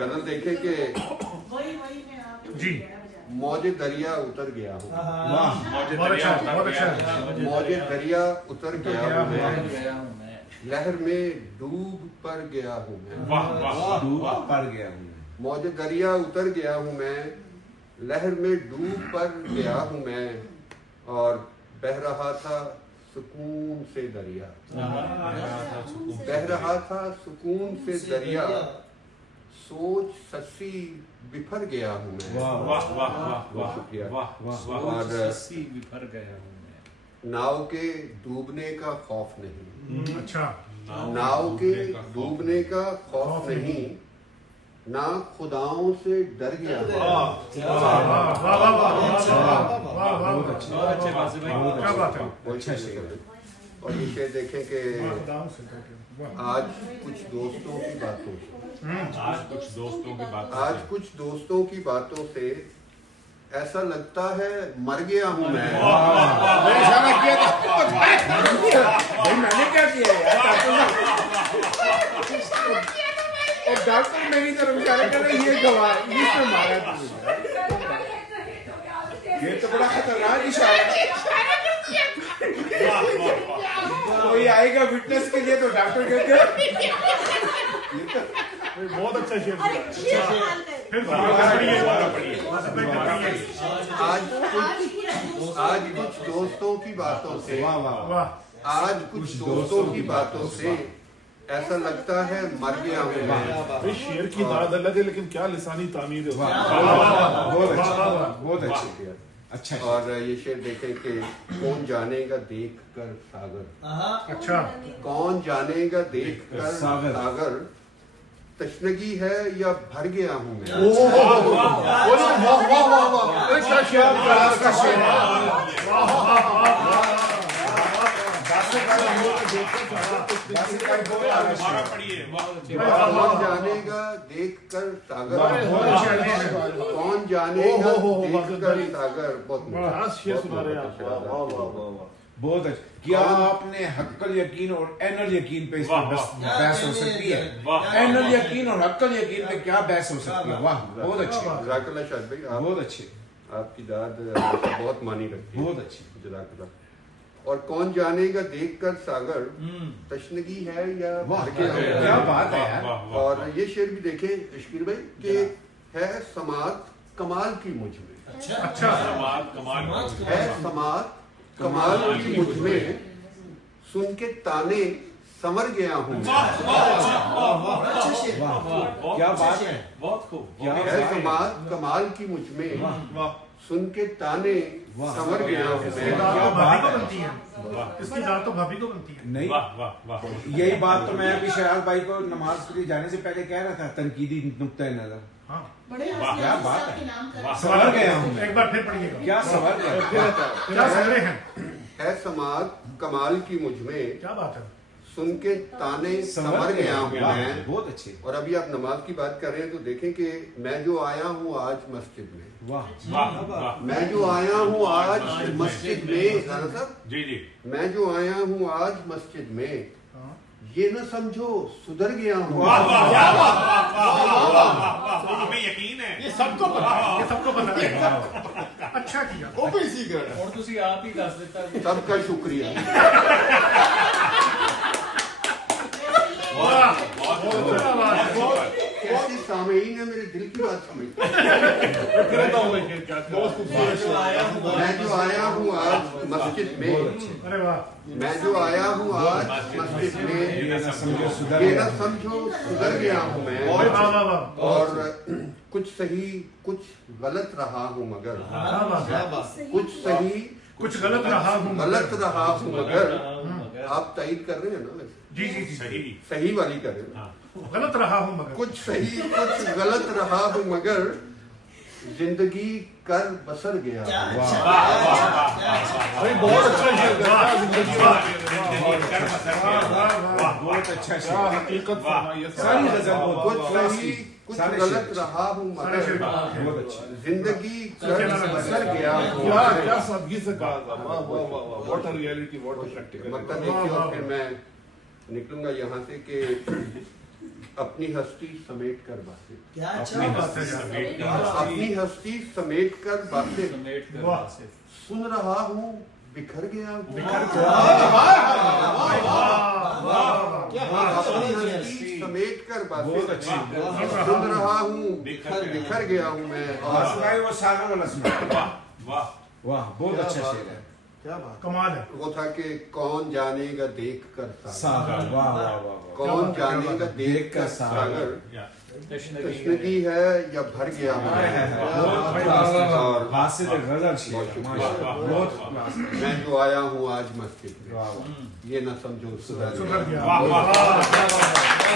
गजल देखें कि जी मौजे दरिया उतर गया हूँ, मौजे दरिया उतर गया हूँ मैं, लहर में डूब पर गया हूँ मैं, डूब पर गया हूँ, मौजे दरिया उतर गया हूँ मैं, लहर में डूब पर गया हूँ मैं, और बह रहा था सुकून से दरिया, बह रहा था सुकून से दरिया, सोच ससी बिफर गया हूँ मैं। बहुत शुक्रिया। और बिफर गया हूँ मैं, नाव के डूबने का खौफ नहीं, अच्छा नाव के डूबने का खौफ नहीं, ना खुदाओं से डर गया हूँ। क्या बात है। और ये शेर देखें कि आज कुछ दोस्तों की बातों से, आज कुछ दोस्तों की बात, आज कुछ दोस्तों की बातों से ऐसा लगता है मर गया हूँ मैं। मैंने क्या किया यार, डॉक्टर मेरी तरफ इशारा कर रहा है, ये गवाह इसमें मारा ये तो बड़ा खतरनाक इशारा है। कोई आएगा विटनेस के लिए तो डॉक्टर कहते हैं बहुत अच्छा शेर आज कुछ दोस्तों की बातों से, आज कुछ दोस्तों की बातों से ऐसा लगता है मर गया हूँ मैं। शेर की दाद अलग है, लेकिन क्या लिसानी तामीर है। बहुत अच्छा। और ये शेर देखें कि कौन जानेगा देख कर सागर, अच्छा कौन जानेगा देख कर सागर, तशनगी है या भर गया हूँ मैं। कौन जानेगा देख कर सागर, कौन जानेगा देख कर सागर। बहुत अच्छा। क्या आपने हक्कल यकीन और एनल यकीन पे इसमें बहस हो सकती है? एनल यकीन और हक्कल यकीन पे क्या बहस हो सकती है? वाह, बहुत अच्छे, जज़ाकल्लाह शाहिद भाई, बहुत अच्छे, आपकी दाद बहुत मानी रखती है, बहुत अच्छी। जज़ाकल्लाह। और कौन जानेगा देख कर सागर, तशनगी है या भर गया हूँ। क्या बात है यार। और ये शेर भी देखें शकील भाई कि है समात कमाल की मुझ में, अच्छा है समात कमाल की मुझ में, सुन के ताने समर गया हूँ। क्या बात है, बहुत खूब। है समात कमाल की मुझ में, सुन के ताने समर गया हूँ मैं। क्या भाभी को बनती है, इसकी दाद तो भाभी को बनती है। नहीं, यही बात तो मैं अभी शराज भाई को नमाज के लिए जाने से पहले कह रहा था, तनकीदी नुक्ता नजर। हाँ क्या बात है, सवर गया हूँ। एक बार फिर पढ़िएगा, क्या सवर गया, क्या सवरे हैं। है समात कमाल की मुझ में, क्या बात है। सुन के ताने समर गया हूँ मैं। बहुत अच्छे। और अभी आप नमाज की बात कर रहे हैं तो देखें कि मैं जो आया हूँ आज मस्जिद में, वाह, मैं जो आया हूँ आज मस्जिद में, राना साहब जी जी, मैं जो आया हूँ आज मस्जिद में, ये न समझो सुधर गया हूँ। हमें यकीन है ये सबको पता है, ये सबको पता है। अच्छा किया। और तुसी आप ही दस देता सबका शुक्रिया। कैसी सामीन है, मेरे दिल की बात समझते हैं। मैं जो आया हूँ आज मस्जिद में, अरे वाह, मैं जो आया हूँ आज मस्जिद में, ये न समझो सुधर गया हूँ मैं। और कुछ सही कुछ गलत रहा हूँ मगर, कुछ सही कुछ गलत रहा हूँ मगर। आप तायद कर रहे हैं ना वैसे? जी जी जी, सही वाली कर रहे हैं। गलत रहा हूँ मगर, कुछ सही कुछ गलत रहा हूँ मगर, जिंदगी कर बसर गया। बहुत अच्छा शेर, बहुत अच्छा शेर, हकीकत सारी गजल कुछ सही कुछ गलत रहा हूँ मगर, बहुत अच्छी। जिंदगी कर बसर गया। क्या सादगी से कहा था। What a reality, what a practical. मतलब देखिए, और फिर मैं निकलूंगा यहाँ से कि अपनी हस्ती समेट कर बातें, क्या क्या बात है यार। अपनी हस्ती समेट कर बातें, समेट कर वाह। बातें। सुन रहा हूँ बिखर गया हूँ, अपनी हस्ती समेट कर बातें, बहुत अच्छी। सुन रहा हूँ बिखर बिखर गया हूँ मैं। और और सुनाई वो सागर वाला सुना। वाह वाह वाह बहुत क्या अच्छा बात शेर है। क्या बात कमाल है। वो था कि कौन जानेगा देख कर सागर, सागर वाह वाह वाह वाह। कौन जानेगा देख कर सागर, या तश्नगी है या भर गया हूँ मैं। और हासिल गजल शेर बहुत है, शुक्रिया। माशाअल्लाह बहुत क्लास है। मैं जो आया हूँ आज मस्जिद में, वाह वाह ये न समझो सुधर सुधर गया। गया। वाह वाह वाह वाह वाह।